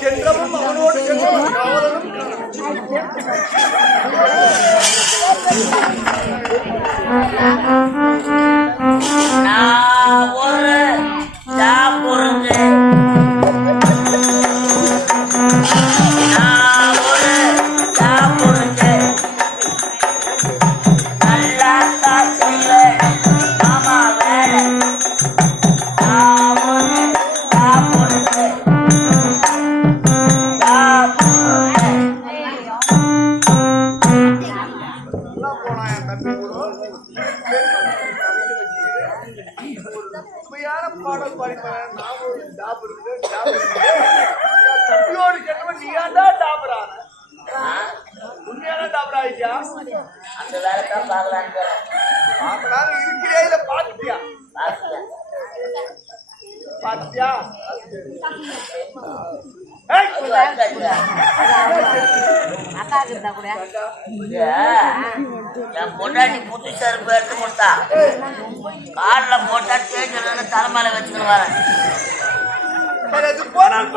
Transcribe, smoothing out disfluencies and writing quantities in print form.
சென்றமும் அவனோடு சென்றவன் காவலனும் நான் ஒரு சாப்புருங்க நல்லா தான் செய்வேன் மாமா வேலை நான் ஒரு சாப்புருங்க உண்மையான பாடல் பாடிப்பாரு. நான் ஒரு டாப் இருக்கேன் தம்பியோடு கேட்டவன் நீ ஏன்டா டாபரான உண்மையான டாபரா ஆயிட்டியா? அந்த வேலை தான் பார்க்கலான்னு பாக்கலான்னு இருக்கிறியா இல்ல பாத்துட்டியா? பாத்துட்டியா? என் பொண்டாட்டி புது செருப்பு எடுத்து கொடுத்தா காலில் போட்டா தேய்ச்சி தலைமையில வச்சுக்கிட்டு வரேன். போனால்